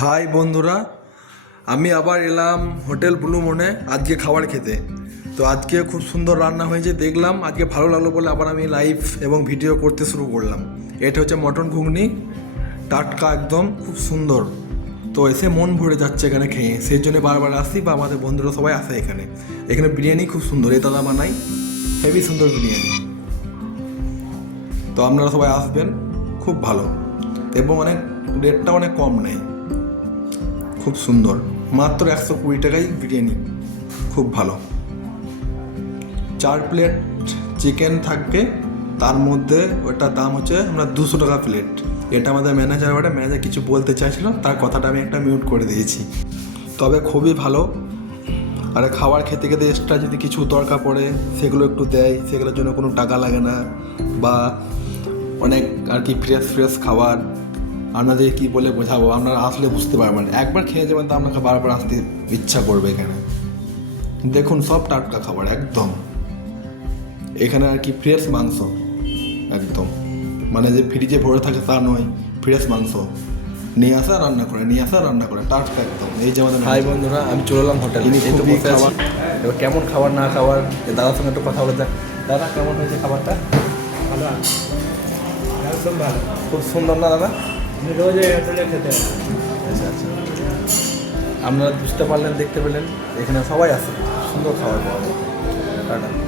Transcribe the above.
High বন্ধুরা, আমি আবার এলাম হোটেল ব্লু মনে আজকে খাবার খেতে। তো আজকে খুব সুন্দর রান্না হয়েছে, দেখলাম আজকে ভালো লাগল বলে আবার আমি লাইভ এবং ভিডিও করতে শুরু করলাম। এটা হচ্ছে মটন ঘুগনি, টাটকা একদম, খুব সুন্দর। তো এসে মন ভরে যাচ্ছে এখানে খেয়ে, সেই জন্য বারবার আসি বা আমাদের বন্ধুরা সবাই আসে এখানে। এখানে বিরিয়ানি খুব সুন্দর, এই দাদা বানাই, হেভি সুন্দর বিরিয়ানি। তো আপনারা সবাই আসবেন, খুব ভালো। এবং অনেক রেটটা অনেক কম নেয়। খুব সুন্দর। মাত্র একশো কুড়ি টাকায় বিরিয়ানি। খুব ভালো। চার প্লেট চিকেন থাকবে। তার মধ্যে ওটার দাম হচ্ছে আমরা দুশো টাকা প্লেট। এটা আমাদের ম্যানেজার ওটা ম্যানেজার কিছু বলতে চাইছিল, তার কথাটা আমি একটা মিউট করে দিয়েছি। তবে খুবই ভালো। আর খাবার খেতে খেতে এক্সট্রা যদি কিছু দরকার পড়ে, সেগুলো একটু দেয়। সেগুলোর জন্য কোনো টাকা লাগে না। বা অনেক আর কি ফ্রেশ ফ্রেশ খাবার। আপনাদের কি বলে বোঝাবো? আপনারা আসলে বুঝতে পারবেন একবার খেয়ে যাবেন তো আপনাকে বারবার আসতে ইচ্ছা করবে এখানে। দেখুন সব টাটকা খাবার একদম। এখানে আর কি ফ্রেশ মাংস একদম। মানে যে ফ্রিজে ভরে থাকে তা নয় ফ্রেশ মাংস। নিয়ে আসা রান্না করে নিয়ে আসা রান্না করে টাটকা একদম। এই যে আমাদের ভাই বন্ধুরা আমি চলে এলাম হোটেলে এবার কেমন খাবার না খাবার দাদার সঙ্গে একটু কথা বলে যাক। দাদা কেমন হয়েছে খাবারটা? ভালো একদম ভালো খুব সুন্দর না দাদা? রোজ। আচ্ছা আচ্ছা। আপনারা বুঝতে পারলেন, দেখতে পেলেন। এখানে সবাই আসে সুন্দর খাবার পাওয়া যায়। টাটা।